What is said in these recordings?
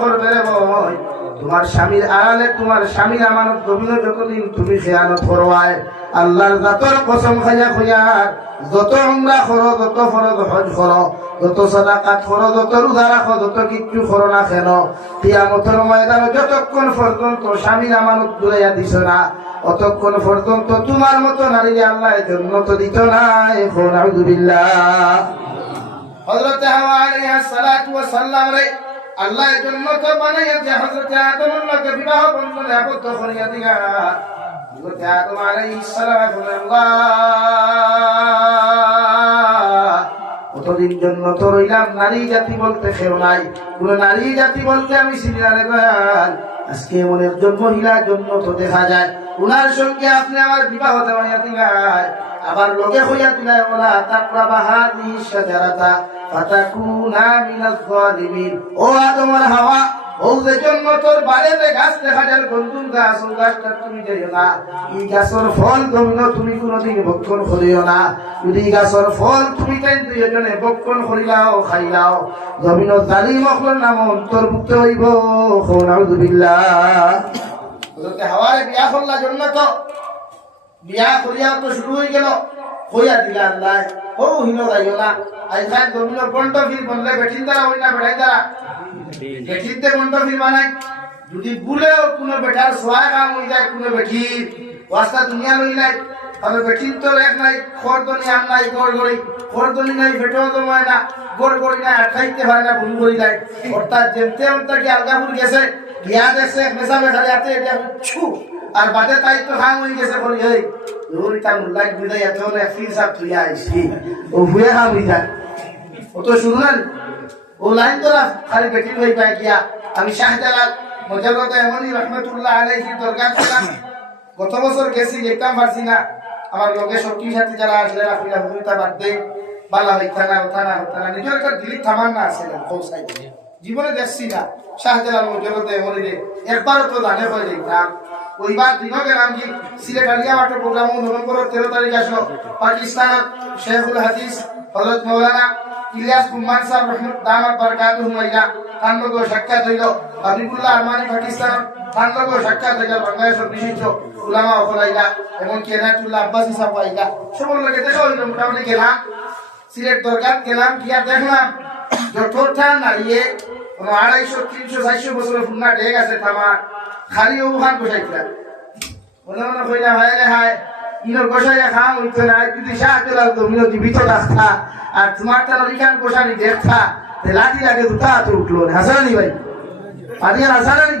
করবে রে ভাই তোমার স্বামীর আড়ালে তোমার স্বামীর আমানত জমিন যতদিন তুমি খেয়ানত করবায় আল্লাহর জাতর কসম খাইয়া খুইয়া যত উমরা করো যত ফরজ হজ করো যত সাদাকাত করো যত রোজা রাখো যত কিচ্ছু করো না কেন কিয়ামতের ময়দানে যতক্ষণ পর্যন্ত স্বামীর আমানত দুলাইয়া দিছ না অতক্ষণ পর্যন্ত তোমার মতো নারী আল্লাহ জান্নাত দিত না। এখন আউযুবিল্লাহ হযরত হাওয়া আলাইহিস সালাতু ওয়াস সালাম রে আল্লাহ জান্নাত বানাইয়া যে হযরত আদমের লগে বিবাহ বন্ধনে আবদ্ধ করিয়া দিলা হযরত আদম আলাইহিস সালাতু কতদিন জান্নাত রইলাম নারী জাতি বলতে কেউ নাই কোন নারী জাতি বলতে আমি চিনি না রে গাল আজকে এমন একজন মহিলা জান্নাত দেখা যায় উনার সঙ্গে আপনি আমার বিবাহ দেওয়াইয়া দিলাই আবার লোকে হইয়া দিলাই ওলা তাকরাবা হাদিস শাজারাতা ফাতাকুনা মিনাজ জালিমিন। ও আদম আর হাওয়া ও যে জান্নাতের বাইরে গাছ দেখা যায় গন্ধুম গাছ ও গাছটা তুমি যাইও না এই গাছের ফল তুমি কোনদিন ভক্ষণ করিও না যদি এই গাছের ফল তুমি তাই দুইজনে ভক্ষণ করিলাও খাইলাও জমিন জালিম হল নাম অন্তর্ভুক্ত হইব। নাউযুবিল্লাহ হযরত হাওয়ারে বিয়া করলা জান্নাত বিয়া করিয়া তো শুরু হয়ে গেল হইয়া দিলা আল্লাহ ও হিনো যাইও না আইখান জমিন বন্ড ফির বললে বেঠিন দ্বারা হই না বেঠাই দ্বারা বেঠিতে বন্ড ফির বানাই যদি ভুলেও কোনো বেটার সোয়া কাম হয়ে যায় কোনো বেঠির ওয়াস্তা দুনিয়া লই নাই তাহলে বেঠিন তো এক নাই খরদনি আম নাই গড়গড়ি খরদনি নাই বেটো জমায় না গড়গড়ি নাই আঠাইতে হয় না ভুল করি যায় অর্থাৎ যেমতে অন্তা কি আলগাপুর গেছে বিয়া দেখছে মেসা বেঠারে আতে এটা ছু আর বাদে তাই তো হাম হয়ে গেছে বলি এই ওইটা মুল্লাক বিদায় এত না ফির সাপ তুই আইছি ও ভুয়ে হাম হয়ে যায় ও তো শুরু না ও লাইন তো না খালি বেটি হয়ে পায় গিয়া আমি শাহজালাল মজারত এমনই রহমতুল্লাহ আলাইহি দরকার ছিলাম গত বছর গেছি দেখতাম পারছি না আমার লোকে সত্যি সাথে যারা আসলে রাখিলা হুজুরটা বাদ দে বালা হইতা না নিজের একটা দিলি থামান না আছে পৌঁছাই জীবনে দেখছি না শাহজালাল মজারত এমনই রে একবারও তো জানে হয়ে দেখতাম ওইবার দিনও গেলাম কি সিলেট আলিয়া একটা প্রোগ্রাম নভেম্বরের 13 তারিখ আসলো পাকিস্তানত শেখুল হাদিস হযরত মাওলানা ইলিয়াস কুমার সাহেব রহমত দামাত বরকাতুহু মাইলা তানলগো সাক্ষাৎ হইল হাবিবুল্লাহ আরমানি পাকিস্তান তানলগো সাক্ষাৎ হইল বাংলাদেশের বিশিষ্ট উলামা ওলাইলা এবং কেনাতুল্লাহ আব্বাসি সাহেব আইলা সবার লগে দেখা হইল মোটামুটি গেলাম সিলেট দরগাত গেলাম কি আর দেখলাম যতটা নাড়িয়ে 250 300 400 বছরের পুরনা ডেক আছে তামা খালি ওখান বসাইছিলাম মনে মনে কইলাম হায় রে হায় ইনোর বসাইয়া খাম হইতো না যদি শাহজালাল তো মিনো জীবিত রাখতা আর তোমার তার ওইখান বসানি দেখতা লাঠি লাগে দুটা হাতে উঠলো হাসানি ভাই পারিয়ার হাসানি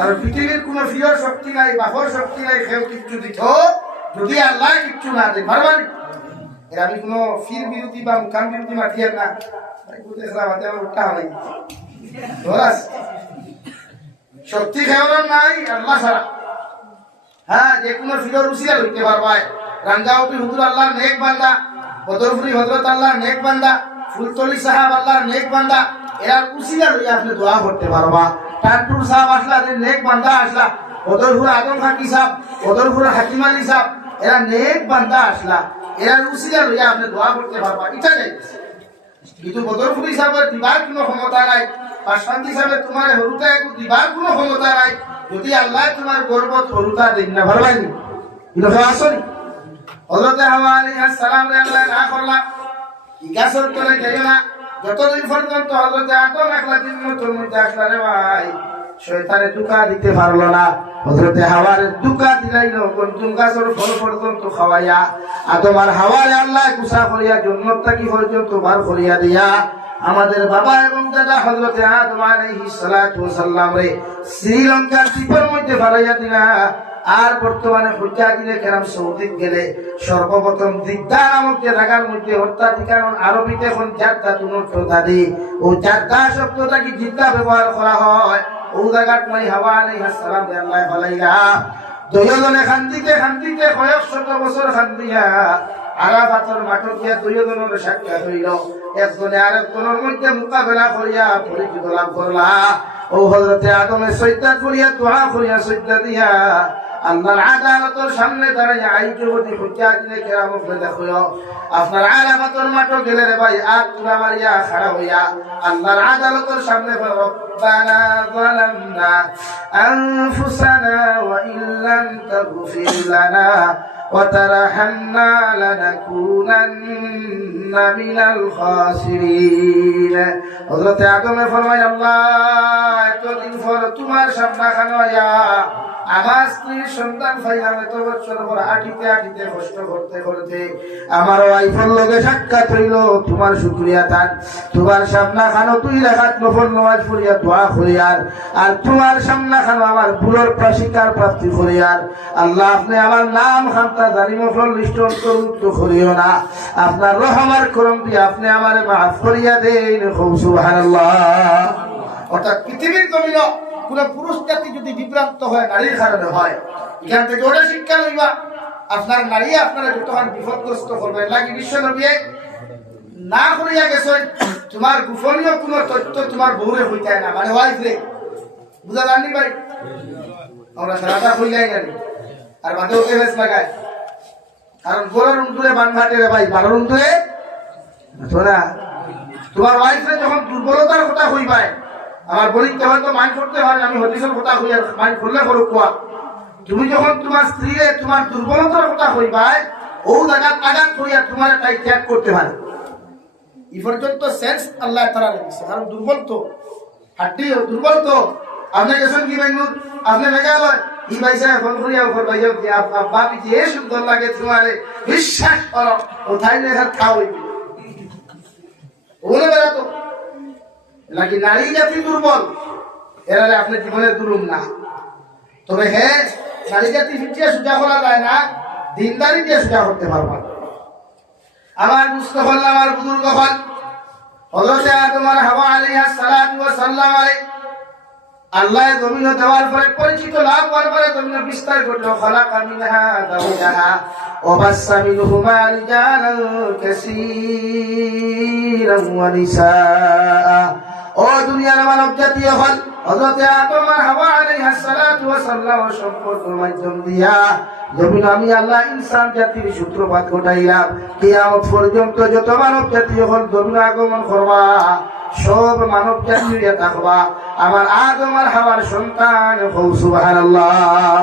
আর পৃথিবীর কোন ফিয়র শক্তি নাই বাহর শক্তি নাই কেউ কিচ্ছু দিত যদি আল্লাহ কিচ্ছু না দেয় পারবানি এর আমি কোনো ফির বিরোধী বা মুকাম বিরোধী মাতিয়ার না দেখলাম হাতে আমার উঠা হয় ধরাস শক্তি খেয়ার নাই আল্লাহ ছাড়া হ্যাঁ যে কোনো ফিরর উসিলা লইতে পারবায় রাঙ্গাউটি হুজুর আল্লাহর নেক বান্দা বদরপুরি হযরত আল্লাহর নেক বান্দা ফুলতলি সাহেব আল্লাহর নেক বান্দা এরা উসিলা লইয়া আপনি দোয়া করতে পারবা টানপুর সাহেব আসলা নেক বান্দা আসলা বদরপুর আদম হাকি সাহেব বদরপুর হাকিম আলী সাহেব এরা নেক বান্দা আসলা এরা উসিলা লইয়া আপনি দোয়া করতে পারবা এটা যাইতেছে কিন্তু বদরপুরি সাহেবের দিবার কোনো ক্ষমতা নাই আর শান্তি সাহেবের তোমার হরুতা দিবার কোনো ক্ষমতা নাই যদি আল্লাহ তোমার গর্বত হরুতা দিন না ভালো লাগনি কিন্তু আসনি হযরত হাওয়া আলাইহিস সালাম রে আল্লাহ না করলা গাছর তলে যাইও না যতদিন পর্যন্ত হযরত আদম একলা দিন মতর মধ্যে আসলা রে ভাই শয়তানে দুকা দিতে পারলো না হযরত হাওয়ারে দুকা দিলাইলো কোন গাছর ফল পর্যন্ত খাওয়াইয়া আদম আর হাওয়ারে আল্লাহ কুসা করিয়া জান্নাত থেকে পর্যন্ত বার করিয়া দিয়া আমাদের বাবা এবং দাদা হযরত আদম আলাইহিস সালাতু ওয়াস সালাম রে শ্রীলঙ্কার দ্বীপের মধ্যে ফালাইয়া দিলা আর বর্তমানে হুজ্জাজিলে কেরাম সৌদিত গেলে সর্বপ্রথম জিদ্দা নামক যে জায়গার মধ্যে অর্থাৎ কারণ আরবিতে এখন জাদ্দা তুনুট দাদি ও জাদ্দা শব্দটা কি জিদ্দা ব্যবহার করা হয় ও জায়গাত মই হাওয়া আলাইহিস সালাম রে আল্লাহ ফালাইলা দুইজনে খান্দিতে কয়েক শত বছর খান্দিয়া আরাফাতের মাঠে গিয়া দুইজনের সাক্ষাৎ হইল একজনে আরেকজনের মধ্যে মোকাবেলা করিয়া পরিচিত লাভ করলা ও হযরত আদমের সৈয়দ করিয়া দোয়া করিয়া সৈয়দ দিয়া আল্লাহর আদালতের সামনে দাঁড়িয়ে আইজবতি হুজ্জাতিনে কেরামকে দেখো আপনার আলামতের মাঠে গেলে রে ভাই আর তুলা মারিয়া খাড়া হইয়া আল্লাহর আদালতের সামনে রব্বানা যালামনা আনফুসানা ওয়া ইল্লাম তাগফির লানা ওয়া তারহামনা লানাকুনান্না মিনাল খাসিরিন। হযরত আদমে ফরমায় আল্লাহ এতদিন পর তোমার সামনে খানো হইয়া আমার স্ত্রীর সন্তান পাইলাম, এত বছর পর আটিতে আটিতে কষ্ট করতে করতে আমার ওয়াইফের লগে সাক্ষাৎ হইল, তোমার শুকরিয়া থাক। তোমার সামনা খানো তুই রাখাত নফল নামাজ পড়িয়া দোয়া করিয়ার আর তোমার সামনা খানো আমার ভুলের প্রাশিকার প্রাপ্তি করিয়ার আল্লাহ আপনি আমার নাম খান্তা জানি নফল লিস্ট অন্তর্ভুক্ত করিও না, আপনার রহমার করম দিয়ে আপনি আমার মাফ করিয়া দেন। সুবহানাল্লাহ। অর্থাৎ পৃথিবীর জমিন কোন পুরুষ জাতি যদি বিভ্রান্ত হয় নারীর কারণে হয়, এখান থেকে ওটা শিক্ষা লইবা আপনার নারী আপনারা যতক্ষণ বিপদগ্রস্ত করবেন লাগি বিশ্ব নবী না করিয়া গেছেন তোমার গোপনীয় কোন তথ্য তোমার বউরে হইতে না, মানে ওয়াইফে বুঝা জানি ভাই আমরা সারাটা হইলাই জানি আর বাদেও কেস লাগায়, কারণ গোড়ার উন্তুরে বান ঘাটে রে ভাই বারোর উন্তুরে না। তোমার ওয়াইফে যখন দুর্বলতার কথা হইবাই আমার বলিতে হয়তো মাইন্ড করতে হয়, আমি হদিসের কথা হই আর মাইন্ড করলে করো কোয়া। তুমি যখন তোমার স্ত্রীরে তোমার দুর্বলতার কথা হইবাই ও জায়গা আঘাত হইয়া তোমার তাই ত্যাগ করতে পারে, এই পর্যন্ত সেন্স আল্লাহ তারা রেখেছে। কারণ দুর্বল তো হাড্ডি দুর্বল তো আপনি গেছেন কি বাইন আপনি মেঘালয় ই ভাইসা ফোন করিয়া ওপর ভাইয়া যে বাপি যে সুন্দর লাগে তোমার বিশ্বাস করো কোথায় লেখা খাও ওরে বেড়াতো নাকি নারী জাতি দুর্বল এরা আপনার জীবনের দুরুম না। তবে হ্যাঁ নারী জাতি ফিটিয়ে সোজা করা যায় না, দিনদারি দিয়ে সোজা করতে পারবো। আমার মুস্তফা আমার বুজুর্গ হল হযরত আদম আর হাওয়া আলাইহিস সালাতু ওয়াস সালাম আল্লাহ জমিন দেওয়ার পরে পরিচিত লাভ হওয়ার পরে জমিন বিস্তার করলো খালাকা মিনহা যাওজাহা ওয়া বাসসা মিনহুমা রিজালান কাসীরান ওয়া নিসা। ও দুনিয়ার মানব জাতি হল হযরত আদম আর হাওয়া আলাইহিস সালাতু ওয়াস সালাম সম্পর্কের মাধ্যম দিয়া জমিন আমি আল্লাহ ইনসান জাতির সূত্রপাত ঘটাইলাম। কিয়ামত পর্যন্ত যত মানব জাতি হল জমিন আগমন করবা সব মানব জাতি থাকবা আমার আদম আর হাওয়ার সন্তান। সুবহানাল্লাহ।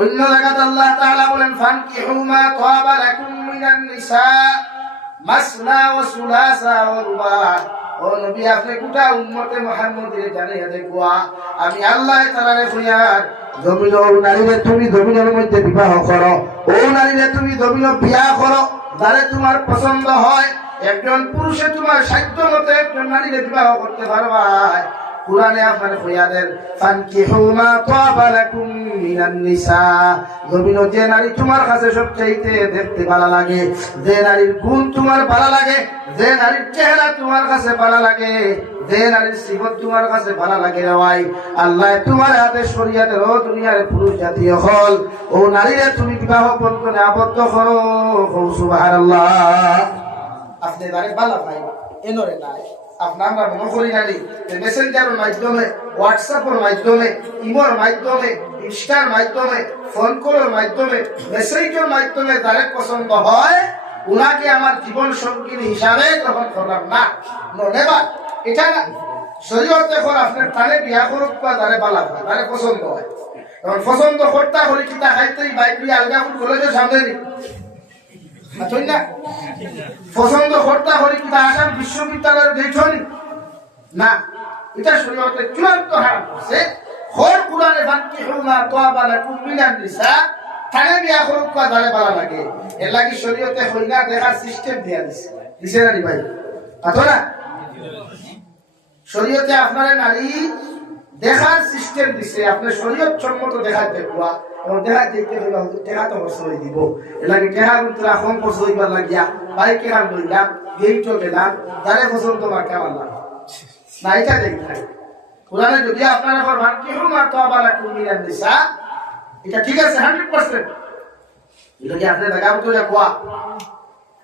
অন্য জায়গাতে আল্লাহ তাআলা বলেন ফানকিহু মা তাবা লাকুম মিনান নিসা মাসনা ওয়া সুলাসা ওয়া রুবা। ও নবী আপনি গোটা উম্মতে মুহাম্মদের জানিয়ে দেখবা আমি আল্লাহ তাআলারে কইয়ার জমিন ও নারীরে তুমি জমিনের মধ্যে বিবাহ করো, ও নারীরে তুমি জমিন বিয়া করো যারে তোমার পছন্দ হয়। একজন পুরুষে তোমার সাধ্য মতো একজন নারীরে বিবাহ করতে পারবা। কুরআনে আপনার কইয়াদের ফানকিহু মা তাবা লাকুম মিনান নিসা। জমিন যে নারী তোমার কাছে সবচাইতে দেখতে ভালো লাগে, যে নারীর গুণ তোমার ভালো লাগে, যে নারীর চেহারা তোমার কাছে ভালো লাগে, যে নারীর সিফত তোমার কাছে ভালো লাগে রে ভাই আল্লাহ তোমার হাতে শরীয়তের ও দুনিয়ার পুরুষ জাতীয় হল ও নারীরে তুমি বিবাহ বন্ধনে আবদ্ধ করো। সুবহানাল্লাহ। আপনি যারে ভালো ভাই এনরে নাই আপনার মনে করি নারী মেসেঞ্জারের মাধ্যমে হোয়াটসঅ্যাপের মাধ্যমে ইমোর মাধ্যমে ইনস্টার মাধ্যমে ফোন কলের মাধ্যমে মেসেজের মাধ্যমে যারে পছন্দ হয় উনাকে আমার জীবন সঙ্গী হিসাবে গ্রহণ করলাম না, নেবার এটা না। শরীয়তে এখন আপনার তারে বিয়া করুক বা তারে বালা তারে পছন্দ হয় তখন পছন্দ করতে হলে কি তা খাইতেই বাইক দিয়ে আলগা কলেজের সামনে নি না পছন্দ করতে হলে কি তা আসাম বিশ্ববিদ্যালয়ের দেখছনি না, এটা শরীয়তে চূড়ান্ত হারাম করছে। খোর কুরআনে ফানকিহু মা তাবা লাকুম মিনান নিসা তারে বিয়া করুক বা তারে বালা লাগে এর লাগি শরীয়তে হইনা দেখার সিস্টেম দিয়া দিছে দিছে না ভাই কথা না। শরীয়তে আপনার নারী দেখার সিস্টেম দিছে, আপনার শরীয়ত সম্মত দেখা দেখবা এবং দেখা দেখতে হইবা দেখা তো বসে দিব এর লাগি দেখা কিন্তু এখন বসে হইবার লাগিয়া বাইকে কান ধরলাম গেইটো গেলাম তারে পছন্দ বা কেমন লাগে না এটা দেখতে কোরআনে যদি আপনার এখন ফানকিহু মা তাবা লাকুম মিনান নিসা এটা ঠিক আছে 100%। এটা কি আপনি দেখা মতো কোয়া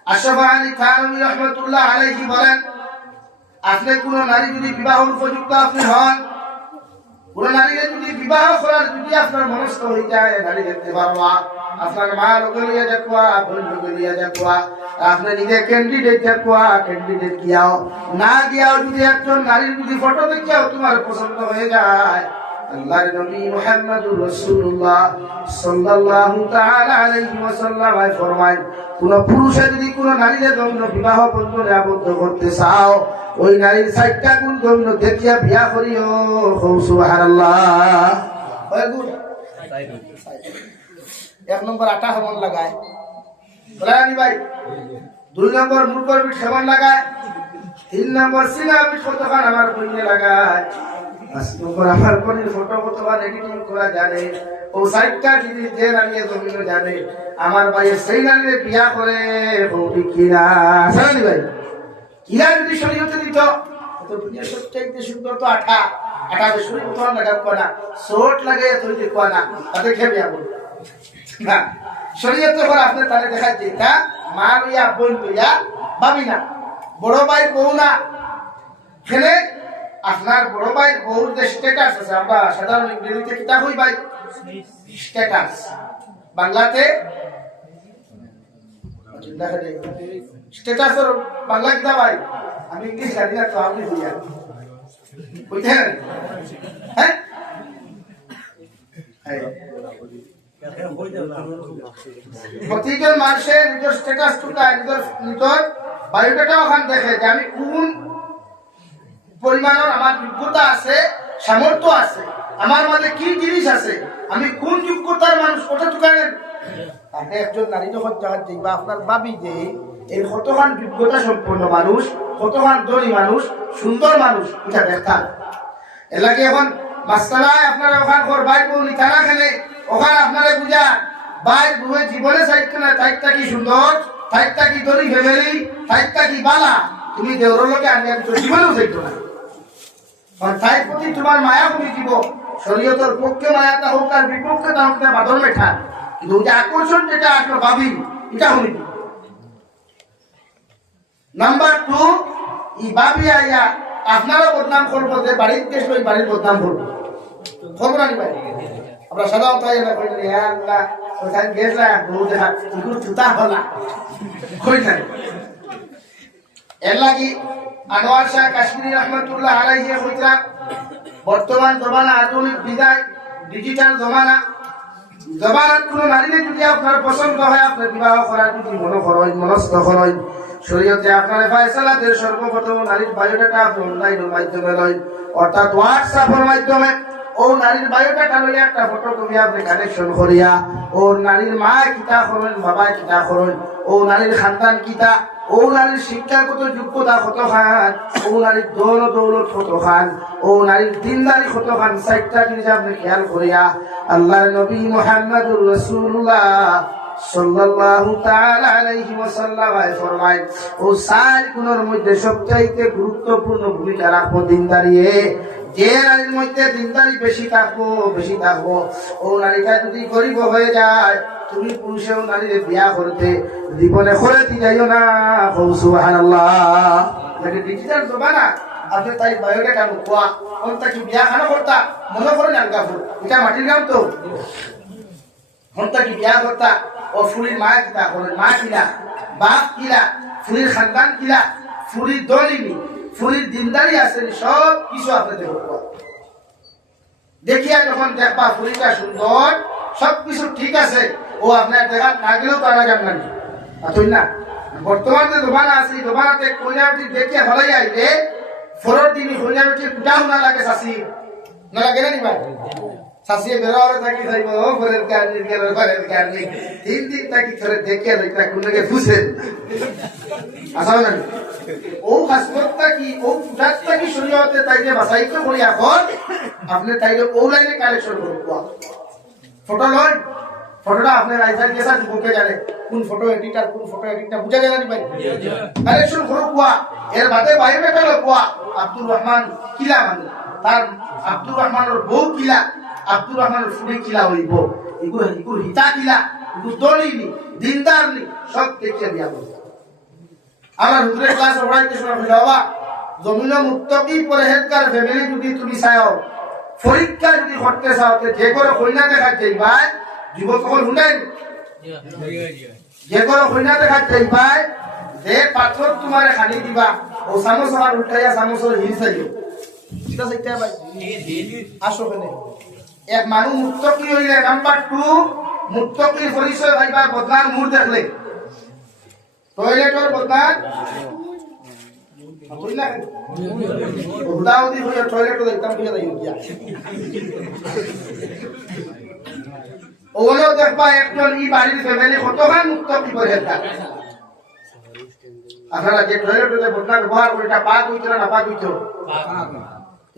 আশরাফ আলী থানভী রাহমাতুল্লাহ আলাইহি বলেন আপনি কোন নারী যদি বিবাহ উপযুক্ত আপনি হন কোন নারীকে যদি বিবাহ করার যদি আপনার মনস্থ হয়ে যায় নারী দেখতে পারবা আপনার মা লোকে লিয়ে যাকুয়া বোন লোকে লিয়ে যাকুয়া আপনি নিজে ক্যান্ডিডেট যাকুয়া ক্যান্ডিডেট গিয়াও না গিয়াও যদি একজন নারীর যদি ফটো দেখিয়াও তোমার পছন্দ হয়ে যায় আল্লাহর নবী মুহাম্মদুর রাসূলুল্লাহ সাল্লাল্লাহু তাআলা আলাইহি ওয়াসাল্লাম ফরমায় কোন পুরুষে যদি কোন নারীর যৌন বিবাহ বন্ধনে আবদ্ধ করতে চাও ওই নারীর 60টা গুণ যৌন দেখিয়া বিয়া করিও সুবহানাল্লাহ কয় গুণ 1 নম্বর আটা হেমন লাগায় বলানি ভাই 2 নম্বর মুরকর বিট হেমন লাগায় 3 নম্বর সিনা বিট কতখান আমার কইনে লাগায় 5 নম্বর আমার কোনের ফটো কতখান এডিটিং করা জানে ও 60টা জিনিস যে নারী জমিনে জানে আমার ভাই সেই নারীর বিয়া করে বউটি কিনা জানি ভাই কিনা যদি শরীয়তে দিত তো দুনিয়ার সবচেয়ে সুন্দর তো আটা আটা শরীর তো লাগাত কোনা শর্ট লাগে তুই দেখো না তাতে খেয়ে বিয়া বল না শরীয়তে করে আপনি তারে দেখাচ্ছি তা মা লইয়া বোন লইয়া ভাবি না বড় ভাই বউ না খেলে আপনার বড় ভাই বউর যে স্ট্যাটাস আছে আমরা সাধারণ ইংরেজিতে কিতা কই ভাই স্ট্যাটাস বাংলাতে স্ট্যাটাস এর বাংলা কিতা ভাই আমি ইংলিশ জানি না তো আপনি বুঝিয়া বুঝছেন হ্যাঁ প্রতিজন মানুষের নিজের স্ট্যাটাস টুকায় নিজের বায়োডাটা ওখান দেখে যে আমি কোন পরিমাণের আমার যোগ্যতা আছে সামর্থ্য আছে আমার মাঝে কি জিনিস আছে আমি কোন যোগ্যতার মানুষ ওটা টুকায় তাকে একজন নারী যখন জাহাজ দেখবা আপনার ভাবি যে এই কতখান যোগ্যতা সম্পন্ন মানুষ কতখান ধনী মানুষ সুন্দর মানুষ এটা দেখা এলাকে এখন মাস্টারায় আপনারা ওখান ঘর ভাই বউ নিতানা খেলে ওখানে আপনারা বুঝা ভাই বউয়ের জীবনে চাইতো না তাইটা কি সুন্দর তাইটা কি ধনী ফ্যামিলি তাইটা কি বালা তুমি দেওয়ার লোকে আনি আমি তো জীবনেও চাইতো না তাই প্রতি তোমার মায়া তুমি দিব শরীয়তের পক্ষে মায়াটা হোক আর বিপক্ষে তা হোক বাদল মেঠা কিন্তু ওই যে আকর্ষণ যেটা আসলে ভাবি এটা হলি নাম্বার 2 ই ভাবি আইয়া আপনারা বদনাম করবো যে বাড়ির গেছিল ওই বাড়ির বদনাম করবো খবর আনি ভাই আমরা সাধারণত আল্লাহ ওখানে গেছিলাম বউ দেখা এগুলো জুতা হলা কই নাই এর লাগি আনোয়ার শাহ কাশ্মীরি রহমতুল্লাহ আলাইহি কইরা বর্তমান জমানা আধুনিক বিদায় ডিজিটাল জমানা জমানাত কোন নারীকে যদি আপনার পছন্দ হয় আপনার বিবাহ করার যদি মনস্থ করেন শরীয়তে আপনার ফয়সালাতে সর্বপ্রথম নারীর বায়োডাটা আপনি অনলাইনের মাধ্যমে লয় অর্থাৎ হোয়াটসঅ্যাপের মাধ্যমে ও নারীর বায়োডাটা লইয়া একটা ফটোকপি আপনি কানেকশন করিয়া ও নারীর মা কিতা করেন বাবা কিতা করেন ও নারীর খানদান কিতা ও নারীর শিক্ষাগত যোগ্যতা কত খান ও নারীর দৌলত কত খান ও নারীর দিনদারি কত খান 60টা জিনিস আপনি খেয়াল করিয়া আল্লাহর নবী মুহাম্মদুর রাসূলুল্লাহ সাল্লাল্লাহু তাআলা আলাইহি ওয়াসাল্লাম ফরমায় ও চার গুণের মধ্যে সবচাইতে গুরুত্বপূর্ণ ভূমিকা রাখবো দিনদারি যে নারীর মধ্যে দিনদারি বেশি থাকবো ও নারীটা যদি গরিব হয়ে যায় তুমি পুরুষেও নারীর বিয়া করতে জীবনে করে দি যাইও না সুবহানাল্লাহ এটা ডিজিটাল জমানা আপনি তাই বায়োডাটা কোয়া কোনটা কি বিয়া খানো করতা মনে করেন আলগাপুর এটা মাটির গ্রাম তো কোনটা কি বিয়া করতা ও ফুলির মা কিলা করেন মা কিলা বাপ কিলা ফুলির খানদান কিলা ফুলির দলিনি ফুলির দিনদারি আছে সব কিছু আপনি দেখো দেখিয়া যখন দেখবা ফুলিটা সুন্দর সবকিছু ঠিক আছে ও আপনার দেখা না গেলেও তারা যাবেন না বর্তমান যে জমানা আছে জমানাতে কইলাটি দেখিয়া হলাই আইলে ফরর দিন কইলাটি কুটাও না লাগে শাসি না লাগে না নি ভাই শাসি বেরারে থাকি যাইব ফরের কারণে 3 দিন থাকি ধরে দেখিয়া লইতা কোনকে ফুসেন আসাও না ও হাসপাতটা কি ও ফুটাটা কি শরীয়তে তাইলে বাছাইতে করি এখন আপনি তাইলে অনলাইনে কালেকশন করব ফটো লয় ফটোটা আপনার আইসার কেসা বুকে জানে কোন ফটো এডিটর বুঝা যায় না ভাই কালেকশন করো কুয়া এর বাদে বাইরে গেল কুয়া আব্দুর রহমান কিলা মানে তার আব্দুর রহমানের বউ কিলা আব্দুর রহমানের ফুড়ি কিলা হইব এগুলো হিতা কিলা এগুলো দলিনি দিনদারনি সব দেখে দিয়া বলছে আমার হুজুরের ক্লাস পড়াইতে শোনা বাবা জমিন মুত্তাকি পরহেজগার ফ্যামিলি যদি তুমি চাও পরীক্ষা যদি করতে চাও যে করে কইনা দেখা চাইবাই যুবক সকল শুনেন যে করে কইনা দেখা চাইবাই যে পাথর তোমার খালি দিবা ও চামচ আর উল্টাইয়া চামচের হিল চাইও এটা চাইতে ভাই আসো কেনে এক মানুষ মুক্তকি হইলে নাম্বার 2 মুক্তকির পরিচয় ভাইবা বদনার মুখ দেখলে টয়লেটর বদনার কইনা উদাউদি হইয়া টয়লেট দেখতাম কি যাই গিয়া ওগুলো দেখবা একজন ই বাড়ির ফ্যামিলি কতখান মুক্তকি করে থাকে আপনারা যে টয়লেটে বদনার ব্যবহার করে এটা পাক হইতো না পাক হইতো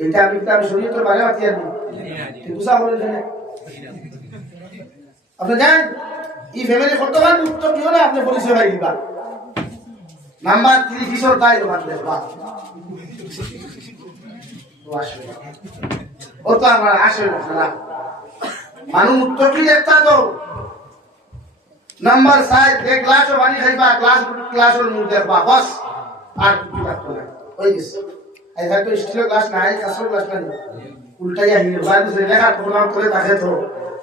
এটা আমি শরীয়তের বাইরে আছি আমি বুঝা হলো না আপনি জানেন এই ফ্যামিলি কতবার মুক্ত কিও না আপনি পরিচয় পাই দিবা নাম্বার 3 কিশোর তাই দোকান দেখবা ও তো আমার আসলে না মানুষ মুক্ত কি একটা তো নাম্বার 5 এক গ্লাস পানি খাইবা গ্লাসের মুখ দেখবা বাস আর কিছু লাগতো না ওই গেছে এই তো স্টিলের গ্লাস নাই কাঁচের গ্লাস নাই উল্টাইয়া হিল বাইরে যে লেখা প্রণাম করে তাকে তো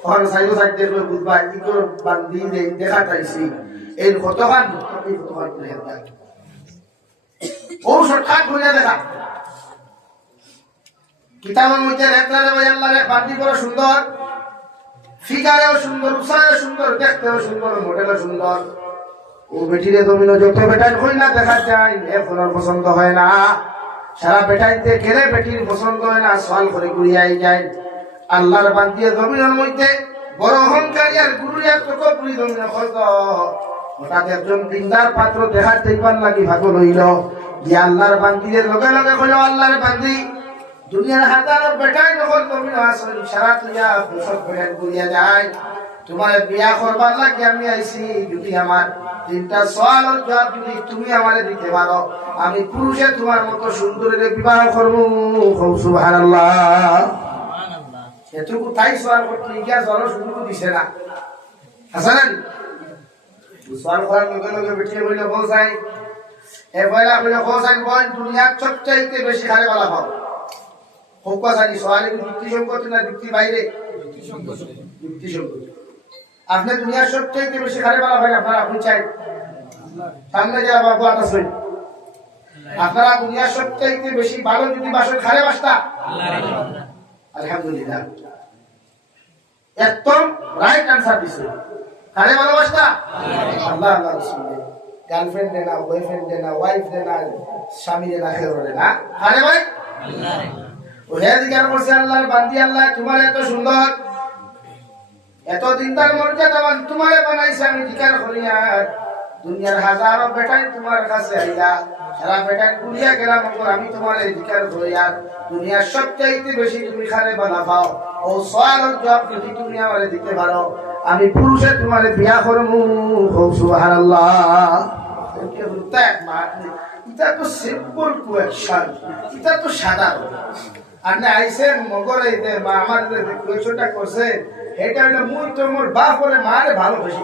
তখন সাইডো সাইড দিয়ে বুঝবা কি করে বান্ধি দেই দেখা পাইছি এই কতখান এই কতখান করে হেলতা ও শর্টকাট হইয়া দেখা কিতাবের মধ্যে লেখা ভাই আল্লাহর বান্ধি বড় সুন্দর ফিগারেও সুন্দর উসারেও সুন্দর দেখতেও সুন্দর মডেলও সুন্দর ও বেটিরে দমিনো যত বেটাই হই না দেখা যায় এখন পছন্দ হয় না সারা বেটাইতে কেড়ে বেটির পছন্দ হয় না সওয়াল করে ঘুরিয়াই যায় আল্লাহর বান্দিয়ে জমিনের মধ্যে বড় অহংকারী আর গুরুরিয়া তকবুরি জমিনে হয়তো হঠাৎ একজন দিনদার পাত্র দেখার দেখবার লাগি ভাগল হইল যে আল্লাহর বান্দিদের লগে লগে হইল আল্লাহর বান্দি দুনিয়ার হাজারো বেটাই যখন জমিনে আসল সারা তুইয়া বছর বেটাই ঘুরিয়া যায় তোমার বিয়া করবার লাগে আমি আইছি যদি আমার 3টা সওয়ালের জবাব যদি তুমি আমারে দিতে পারো আমি পুরুষে তোমার মতো সুন্দরীর বিবাহ করব সুবহানাল্লাহ সুবহানাল্লাহ এতটুকু তাই সওয়াল করতে গিয়া জল সুযোগ দিছে না হাসান সওয়াল করার লগে লগে বেটিয়ে বলে বলছাই এ বয়লা বলে বলছাই বল দুনিয়ার সবচাইতে বেশি খারে বলা পাও হোক জানি সওয়ালে যুক্তি সংগত না যুক্তি বাইরে যুক্তি সংগত আপনি দুনিয়ার সবচাইতে বেশি খারে বলা হয় আপনারা আপনি চাই সামনে যা বাবু আছে আপনারা দুনিয়ার সবচাইতে বেশি ভালো যদি বাসর খারে বাসতা আলহামদুলিল্লাহ একদম রাইট আনসার দিছে খারে ভালোবাসতা আল্লাহ আল্লাহ রাসূল গার্লফ্রেন্ড দেনা বয়ফ্রেন্ড দেনা ওয়াইফ দেনা স্বামী দেনা খেলে না খারে ভাই আল্লাহ ও হে দিকার করছে আল্লাহর বান্দি আল্লাহ তোমার এত সুন্দর এত দিনদার মর্যাদাবান তোমারে বানাইছে আমি দিকার করিয়া দুনিয়ার হাজারো বেটাই তোমার কাছে আইলা সারা বেটাই কুড়িয়া গেলাম আমি তোমার এই দিকার করিয়া দুনিয়ার সবচাইতে বেশি তুমি খারে বানা পাও ও সওয়ালের জবাব যদি তুমি আমারে দিতে পারো আমি পুরুষে তোমারে বিয়া করবো সুবহানাল্লাহ এটা তো সিম্পল কোয়েশ্চন এটা তো সাধারণ আর না আইসে মগর এই দে মা আমার যে কোয়েশ্চনটা করছে এটা হলো মুই তো মোর বাপ বলে মারে ভালোবাসি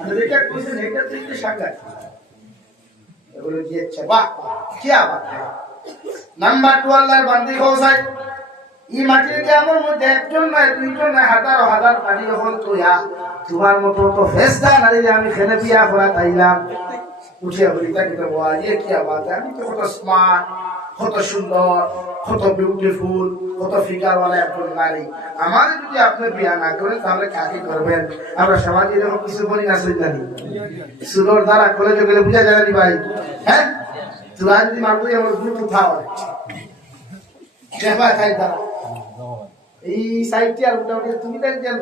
আর এটা কইছে এটা তো একটু সাঙ্গা এগুলো কি আচ্ছা বাহ কি আবার নাম্বার 2 আল্লাহর বান্দি হোসাই এই মাটির কিয়ামতের মধ্যে একজন নয় দুইজন নয় হাজার হাজার পানি যখন তোয়া তোমার মতো তো ফেসদা নারী আমি খেলে বিয়া করা তাইলাম উঠিয়া বলি তাকে তো বলা যে কি আবার আমি তো কত স্মার্ট কত সুন্দর কত বিউটিফুল কত ফিগারওয়ালা একজন নারী আমার যদি আপনি বিয়া না করেন তাহলে কাকে করবেন আমরা সমাজে এরকম কিছু বলি না জানি সুন্দর দ্বারা কলেজে গেলে বুঝা যায় না ভাই হ্যাঁ তুই যদি মানবই আমার গ্রুপ উঠাও দেখবা খাই দ্বারা এই সাইটটি আর মোটামুটি তুমি দেখছেন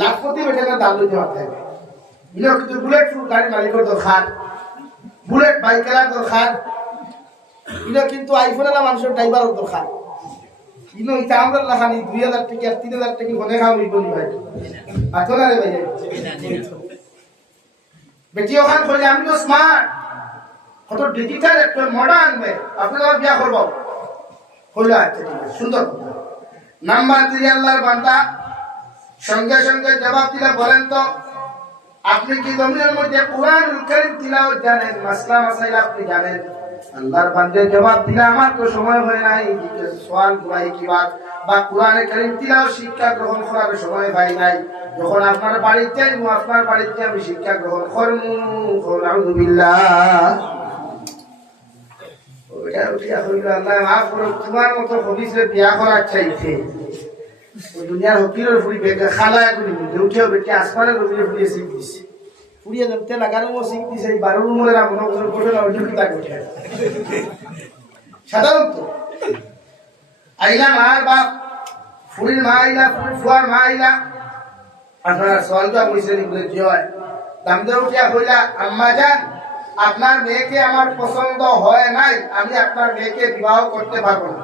লাখপতি বেঠে না দাম লইতে পারতে এগুলো কিন্তু বুলেট প্রুফ গাড়ি মালিকের দরকার বুলেট বাইকের দরকার এগুলো কিন্তু আইফোনের মানুষের ড্রাইভারের দরকার এগুলো এটা আমরা লাখানি 2000 টাকা 3000 টাকা মনে খাও বলি ভাই আতো না রে ভাই বেটি ওখান করে আমি তো স্মার্ট কত ডিজিটাল একটা মডার্ন মে আপনারা বিয়া করব হলো আচ্ছা ঠিক আছে সুন্দর নাম্বার 3 আল্লাহর বান্দা সঙ্গে সঙ্গে জবাব দিলে বলেন তো আপনি কি জমিনের মধ্যে কোরআনুল কারীম তিলাওয়াত জানেন মাসলা মাসাইল আপনি জানেন আল্লাহর বান্দে জবাব দিলে আমার তো সময় হয় নাই সওয়াল গুলাই কি বাত বা কোরআনে কারীম তিলাওয়াত শিক্ষা গ্রহণ করার সময় পাই নাই যখন আপনার বাড়িতে যাইবো আপনার বাড়িতে আমি শিক্ষা গ্রহণ করমু আউযুবিল্লাহ ওটা উঠিয়া হইল আল্লাহ মাফ করো তোমার মতো হবিসে বিয়া করার চাইছে দুনিয়ার হকিরের ফুড়ি বেগে খালায় করি উঠেও বেটে আসমানের রবিরে ফুড়িয়ে শিখ দিছে ফুড়িয়ে দেবতে লাগানো শিখ দিছে এই 12 নম্বরের মনে করে করে না ওইটা কিতা করে সাধারণত আইলা মার বাপ ফুড়ির মা আইলা ফুয়ার মা আইলা আপনারা সওয়ালটা কইছেন বলে জয় দামদে উঠিয়া কইলা আম্মা জান আপনার মেয়েকে আমার পছন্দ হয় নাই আমি আপনার মেয়েকে বিবাহ করতে পারবো না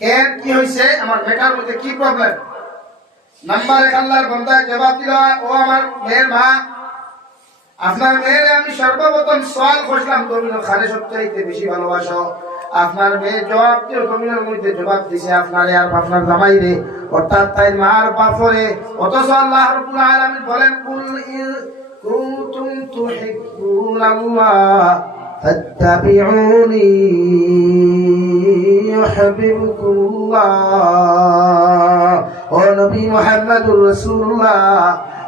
কেন কি হইছে আমার মেয়েটার মধ্যে কি প্রবলেম নাম্বার 1 আল্লাহর বান্দা জবাব দিল ও আমার মেয়ের মা আপনার মেয়ের আমি সর্বপ্রথম সওয়াল করলাম তুমি খালে সবচাইতে বেশি ভালোবাসো আপনার মেয়ে জবাব দিও জমিনের মধ্যে জবাব দিছে আপনার আর আপনার জামাই রে অর্থাৎ তাই মার বাপরে অথচ আল্লাহ রাব্বুল আলামিন বলেন কুল কুনতুম তুহিব্বুনাল্লাহ ফাত্তাবিউনি ইউহিব্বুকুমুল্লাহ ও নবী মুহাম্মদুর রাসূলুল্লাহ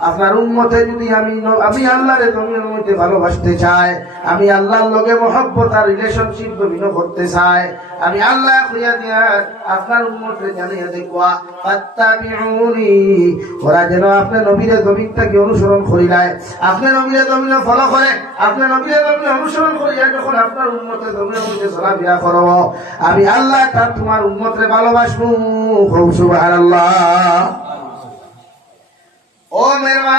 আপনার উম্মতে যদি আমি আল্লাহরে জমিনের মধ্যে ভালোবাসতে চাই আমি আল্লাহর লগে মহব্বত আর রিলেশনশিপ গভীর করতে চাই আমি আল্লাহ কইয়া দিয়া আপনার উম্মতরে জানিয়ে দেখবা ফাত্তাবিউনি ওরা যেন আপনি নবীরে জমিন থেকে অনুসরণ করিলায় আপনি নবীরে জমিনে ফলো করে আপনি নবীরে জমিনে অনুসরণ করিয়া যখন আপনার উম্মতে জমিনের মধ্যে চলাফেরা করব আমি আল্লাহ তার তোমার উম্মতরে ভালোবাসবো সুবহানাল্লাহ ও মেরমা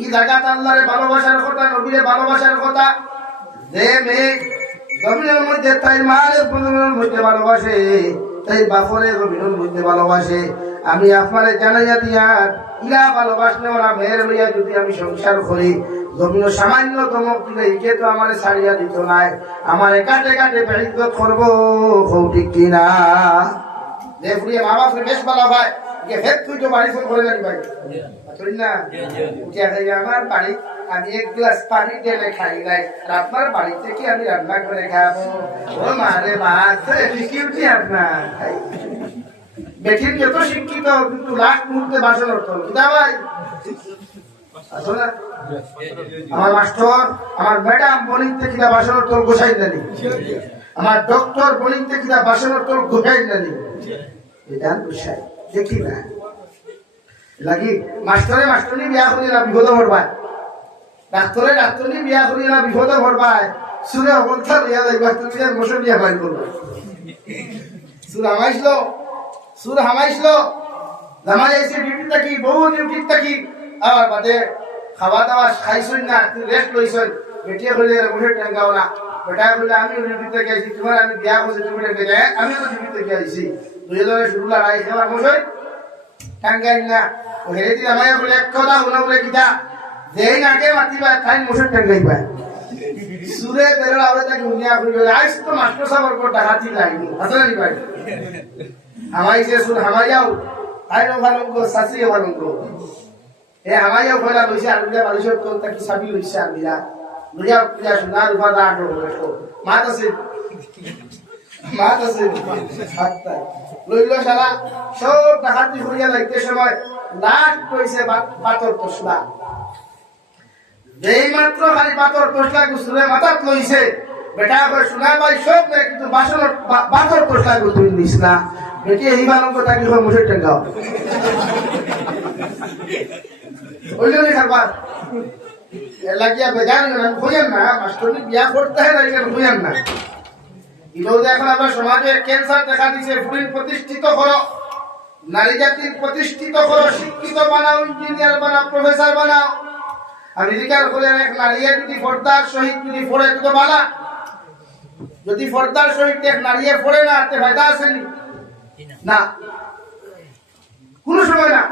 এই জায়গাটা আল্লাহরে ভালোবাসার কথা নবীরে ভালোবাসার কথা যে মেয়ে জমিনের মধ্যে তাই মায়ের জমিনের মধ্যে ভালোবাসে তাই বাপরে জমিনের মধ্যে ভালোবাসে আমি আপনারে জানাইয়া দিয়া ইলা ভালোবাসলে ওরা মেয়ের লইয়া যদি আমি সংসার করি জমিন সামান্য ধমক দিলে একে তো আমার ছাড়িয়া দিত নাই আমার কাটে কাটে বেইজ্জত করবো ঠিক কিনা যে ফুরিয়ে মা বাপরে বেশ ভালো হয় হেড তুই তো বাড়ি ফোন করে জানি ভাই না উঠিয়া যাই আমার বাড়ি আমি 1 গ্লাস পানি ঢেলে খাই নাই আপনার বাড়ি থেকে আমি রান্না করে খাবো ও মারে মা কি উঠি আপনার বেঠির যত শিক্ষিত কিন্তু লাখ মুহূর্তে বাসন অর্থ কিনা ভাই আমার মাস্টার আমার ম্যাডাম বলিতে কিনা বাসন অর্থ গোসাই জানি আমার ডক্টর বলিতে কিনা বাসন অর্থ গোসাই জানি এটা গোসাই দেখি না লাগি মাস্টারে মাস্টারি বিয়া করিলা বিপদ ভরবায় ডাক্তারে ডাক্তারি বিয়া করিলা বিপদ ভরবায় সুরে অবস্থা লইয়া যাইবা তুমি আর মোশন বিয়া বাইর করবা সুর হামাইছিল জামাই আইছে ডিউটি থাকি বহু ডিউটি থাকি আর বাদে খাওয়া দাওয়া খাইছই না তুই রেস্ট লইছই বেটিয়া কইলে মুখে টাঙ্গাও না বেটা কইলে আমি ডিউটি থেকে আইছি তোমার আমি বিয়া করছি তুমি থেকে আমি তো ডিউটি থেকে আইছি 2000 শুরু লড়াই খাওয়ার মোশন টাঙ্গাই না ও হেরে দি জামাই বলে এক কথা উনা বলে কিটা দেই আগে মাতিবা তাই মোশন টাঙ্গাইবা সুরে বেরো আবে তাকে উনিয়া কইলে আইস তো মাস্টার সাহেবের কো ডাকাতি লাগি আসলে নি ভাই আমাই যে সুর হামাইয়াও আইনো ভালঙ্গো সাসিও ভালঙ্গো এ হামাইয়াও কইলা লইছে আলুয়া বালিশত কোন তাকি সাবি লইছে আমিরা লইয়া পূজা সোনার উপাদা আটো মাতাছে হাতটা লইল সারা সব ডাকাতি করিয়া লাগতে সময় লাখ কইছে পাথর তোষলা যেই মাত্র খালি পাথর তোষলা গুছলে মাথাত লইছে বেটা কই শোনা ভাই সব না কিন্তু বাসন পাথর তোষলা গুছলি নিস না বেটি এই বালঙ্গ তাকি কই মুছে টেঙ্গাও ওইজন্য খাবার লাগিয়া বেজান না কইেন না মাস্টারনি বিয়া করতে হয় না কইেন না ইলোদে এখন আমরা সমাজে ক্যান্সার দেখা দিছে ফুরিন প্রতিষ্ঠিত করো নারী জাতির প্রতিষ্ঠিত করো শিক্ষিত বানাও ইঞ্জিনিয়ার বানাও প্রফেসর বানাও আমেরিকার বলে এক নারী যদি ফর্দার সহিত যদি পড়ে তো বালা যদি ফর্দার সহিত এক নারী পড়ে না তে ফায়দা আছে না কোনো সময় না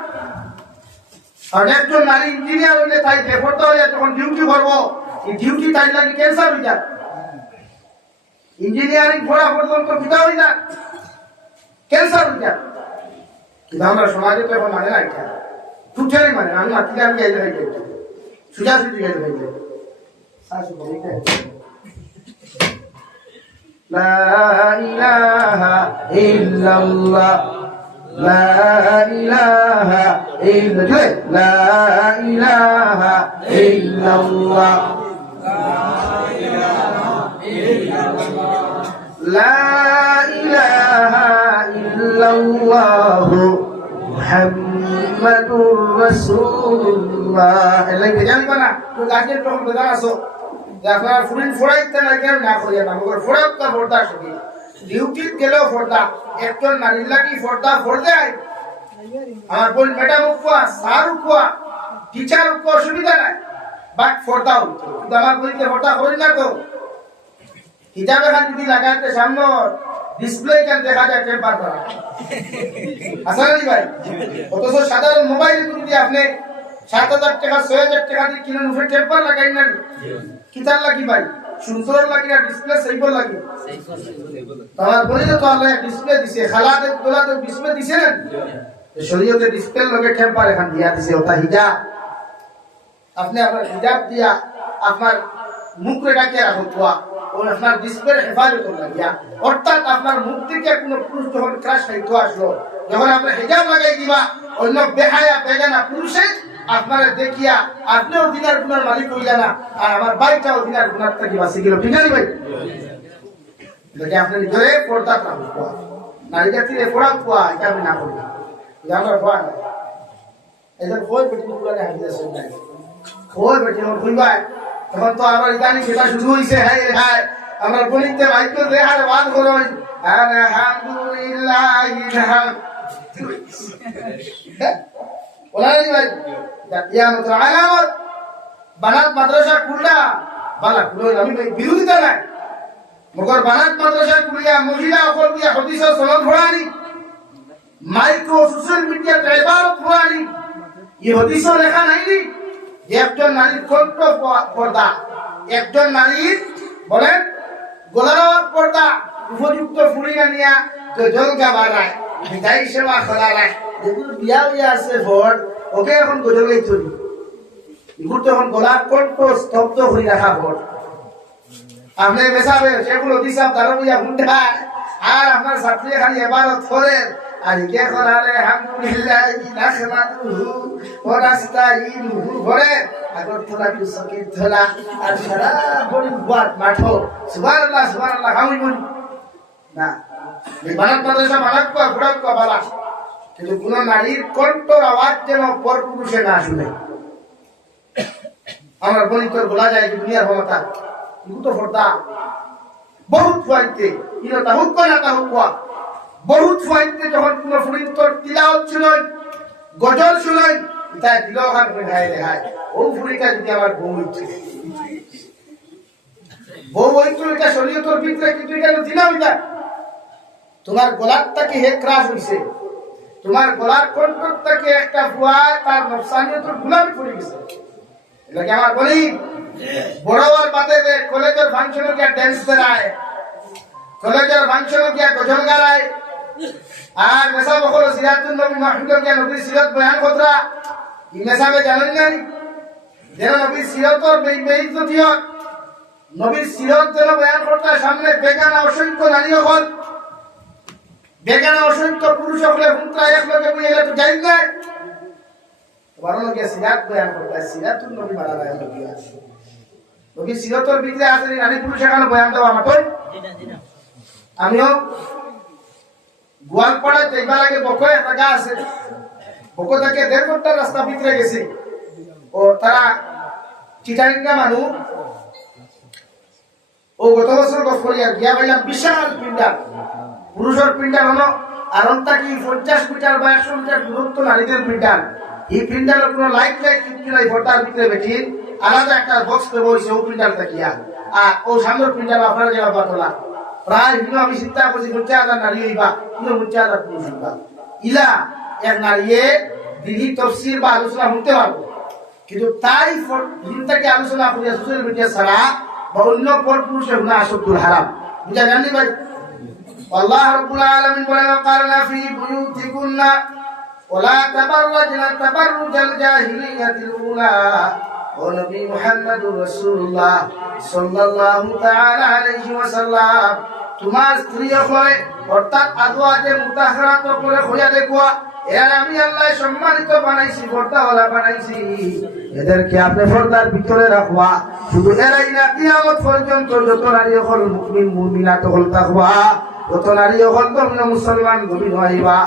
আর একজন নারী ইঞ্জিনিয়ার হইলে তাই বেপরদা হইয়া যখন ডিউটি করবো এই ডিউটি তাই লাগি ক্যান্সার হয়ে যায় ইঞ্জিনিয়ারিং পড়া পর্যন্ত কিতা হই না ক্যান্সার হয়ে যায় কিন্তু আমরা সমাজে তো এখন মানে না এটা টুটারি মানে আমি মাতিলে আমি যাইতে হয়ে যাই সুজা সুজি যাইতে হয়ে যাই লা ইলাহা ইল্লাল্লাহ লা ইলাহা ইল্লাল্লাহ লা ইলাহা ইল্লাল্লাহ লা ইলাহা ইল্লাল্লাহ মুহাম্মাদুর রাসূলুল্লাহ। এলাই জানবা না তো গাজের তখন বেদা আসো যে আপনারা ফুরিন ফোড়াইতে না কেন না করিয়া না মগর ফোড়াইতে ফোড়দা সবই ডিউটি গেলেও ফোড়দা একজন নারীর লাগি ফোড়দা ফোড়দে আমার বোন ম্যাডাম উপা স্যার উপা টিচার উপা অসুবিধা নাই বাট ফোড়দা হতো কিন্তু আমার বোনকে ফোড়দা করি না তো হিজাবে খান যদি লাগাতে সামনে ডিসপ্লে কেন দেখা যায় টেম্পার করা আসলে ভাই অথচ সাধারণ মোবাইল যদি আপনি 7,000 টাকা 6,000 টাকা দিয়ে কিনে উপরে টেম্পার লাগাই না কিতার লাগি ভাই সুন্দর লাগি না ডিসপ্লে সেইবল লাগি তোমার বলি তো আল্লাহ ডিসপ্লে দিছে খালাতে গোলাতে ডিসপ্লে দিছে না শরীয়তে ডিসপ্লে লগে টেম্পার এখান দিয়া দিছে ওটা হিজাব আপনি আপনার হিজাব দিয়া আপনার মুখ রেখে রাখো তো और अपना डिस्प्ले हेफाजत करना गया অর্থাৎ আপনার মুখ থেকে কোনো পুরুষ যখন ক্রাশ খাইতো আসলো যখন আপনি হিজাব লাগাই দিবা অন্য বেহায়া বেগানা পুরুষে আপনারা দেখিয়া আপনিও দিনার গুনার মালিক হইলা না আর আমার ভাইটাও দিনার গুনার থেকে বাঁচি গেল ঠিক আছে ভাই দেখে আপনি ধরে পর্দা রাখো নারী জাতির পড়া কোয়া এটা আমি না করি আমরা পড়া না এদের কই বেটি পুরানে হাদিস আছে কই বেটি কইবা তখন তো আমার ইদানি সেটা শুরু হইছে হ্যাঁ হ্যাঁ আমরা বলিতে ভাইকে দেহার বাদ হলো আলহামদুলিল্লাহ ওলাই ভাই কিয়ামত আলামত বানাত মাদ্রাসা খুললা বালা খুলো আমি বিরোধিতা নাই মগর বানাত মাদ্রাসা খুলিয়া মহিলা অকল দিয়া হাদিস সনদ পড়ানি মাইক্রো সোশ্যাল মিডিয়া ইবাদত পড়ানি এই হাদিস লেখা নাইনি একজন নারীর কণ্ঠ পর্দা একজন নারীর বলেন গোলার পর্দা উপযুক্ত ফুড়িয়া নিয়া তো জলগা বাড়ায় বিদায় সেবা খোলায় যেগুলো বিয়া হইয়া আছে ভর ওকে এখন গজলেই চলি এগুলো তখন গোলার কণ্ঠ স্তব্ধ হয়ে রাখা ভর আপনি বেসাবে সেগুলো দিশাব দাঁড়ো হইয়া হুন্ডায় আর আপনার ছাত্রী খালি এবারও থরেন আর কে করালে আলহামদুলিল্লাহ নাহমাদুহু ওয়া নাস্তাঈনুহু বলে আগর তোলা বিসকে তোলা আর সারা বড় বাত মাঠো সুবহানাল্লাহ হাউই বল না এই বানাত মাদ্রাসা মালাক কো ঘোড়াক কো বালা কিন্তু কোন নারীর কণ্ঠর আওয়াজ যেন পরপুরুষে না শুনে আমরা বলি তো বলা যায় যে দুনিয়ার ক্ষমতা কিন্তু তো ফর্দা বহুত ফাইতে ইনো তাহুক না তাহুক বহুত ফাইতে যখন কোন ফুরিন্তর তিলাওয়াত শুনেন গজল শুনেন তাই দিলখান দেখায় দেখায় ও ফুরিটা যদি আমার বউ হচ্ছে বউ হইতো এটা শরীয়তের ভিতরে কিন্তু এটা দিলাম এটা তোমার গলারটাকে হে ক্রাশ হইছে তোমার গলার কণ্ঠটাকে একটা ফুয়া তার নফসানিয়তের গুলামি করে গেছে এটাকে আমার বলি বড় বড় বাতে দে কলেজের ফাংশনে গিয়া ডান্স করায় কলেজের ফাংশনে গিয়া গজল গায় আর মেসা বকল সিরাতুন নবী মাহমুদ গিয়া নবীর সিরাত বয়ান কতরা ই মেসাবে জানেন নাই যেন নবীর সিরাতর বেইজ্জতি হয় নবীর সিরাত যেন বয়ান করতে সামনে বেগানা অসংখ্য নারী হল বেগানা অসংখ্য পুরুষ হলে হুন্ত্রা এক লোকে বুঝে গেলে তো যাই না বড় লোকে সিরাত বয়ান করতে সিরাতুন নবী মারা যায় নবীর সিরাতর ভিতরে আছে নারী পুরুষ এখানে বয়ান দেওয়া মাত্র আমিও গোয়ালপাড়ায় যাইবার আগে বকো একটা গা আছে বকো থেকে 1.5 ঘন্টা রাস্তা ভিতরে গেছে ও তারা চিটারিঙ্গা মানুষ ও গত বছর গফরিয়া গিয়া পাইলাম বিশাল পিন্ডার পুরুষের পিন্ডার হলো আর অন্তা কি 50 মিটার বা 100 মিটার দূরত্ব নারীদের পিন্ডার এই পিন্ডারের কোনো লাইট কিছু নাই ভোটার ভিতরে বেঠি আলাদা একটা বক্স দেবো ওই সব পিন্ডার দেখিয়া আর ও সামনের পিন্ডার আপনারা যাওয়া বাতলা প্রায় হিনো আমি চিন্তা করছি 50,000 নারী হইবা কিন্তু 50,000 পুরুষ হইবা ইলা এক নারীয়ে দিদি তফসির বা আলোচনা হতে পারবো কিন্তু তাই হিনটাকে আলোচনা করিয়া সোশ্যাল মিডিয়া ছাড়া বা অন্য পর পুরুষের গুণা আসক্তুল হারাম বুঝা জানলি ভাই আল্লাহ রাব্বুল আলামিন বলেন কারনা ফি বুয়ুতিকুন্না ওয়ালা তাবাররাজনা তাবাররুজাল জাহিলিয়াতিল উলা ও নবী মুহাম্মদুর রাসূলুল্লাহ সাল্লাল্লাহু তাআলা আলাইহি ওয়াসাল্লাম তোমার স্ত্রী করে অর্থাৎ আদওয়াজে মুতাহারাত করে হইয়া দেখবা এর আমি আল্লাহ সম্মানিত বানাইছি, পর্দাওয়ালা বানাইছি। এদেরকে আপনি পর্দার ভিতরে রাখবা। শুধু এরাই না, কিয়ামত পর্যন্ত যত নারী হল মুমিন মুমিনাত হল তাকওয়া, যত নারী হল তোমরা মুসলমান গভীর হইবা।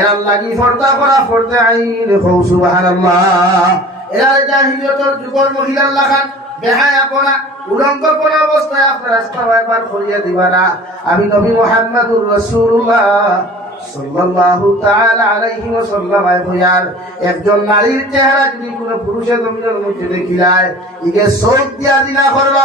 এর লাগি পর্দা করা, পর্দা আইন হও সুবহানাল্লাহ। এরা জাহিলিয়তের যুগের মহিলার লাগান বেহায়াপনা উলঙ্গপনা অবস্থায় আপনার রাস্তা একবার করিয়া দিবা না। আমি নবী মুহাম্মদুর রাসূলুল্লাহ সাল্লাল্লাহু তাআলা আলাইহি ওয়াসাল্লাম বয়ার একজন নারীর চেহারা যদি কোনো পুরুষের জমিনের মধ্যে দেখিলায় ইকে চোখ দিয়া দিলা করল।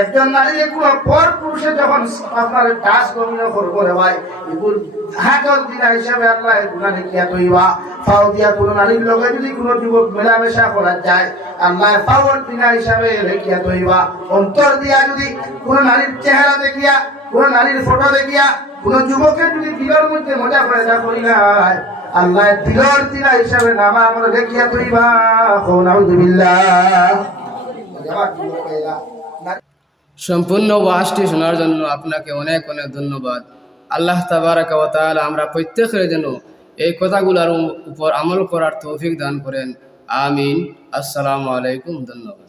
একজন নারীর কোনো পর পুরুষে যখন আপনার কাজ জমিন করে হয় এগুলো হাতর দিনা হিসাবে আল্লাহ গুণা দেখিয়া তৈবা। পাও দিয়া কোনো নারীর লগে যদি কোনো যুবক মেলামেশা করা যায় আল্লাহ পাওয়ার দিনা হিসাবে দেখিয়া তৈবা। অন্তর দিয়া যদি কোনো নারীর চেহারা দেখিয়া, কোনো নারীর ফটো দেখিয়া কোন যুবকের যদি দিলের মধ্যে মজা পয়দা করি নাই আল্লাহ দিলর দিনা হিসাবে নামা আমরা দেখিয়া তৈবা। নাউযুবিল্লাহ। সম্পূর্ণ ওয়াজটি শোনার জন্য আপনাকে অনেক অনেক ধন্যবাদ। আল্লাহ তাবারাকা ওয়া তাআলা আমরা প্রত্যেকের জন্য এই কথাগুলোর উপর আমল করার তৌফিক দান করেন। আমিন। আসসালামু আলাইকুম। ধন্যবাদ।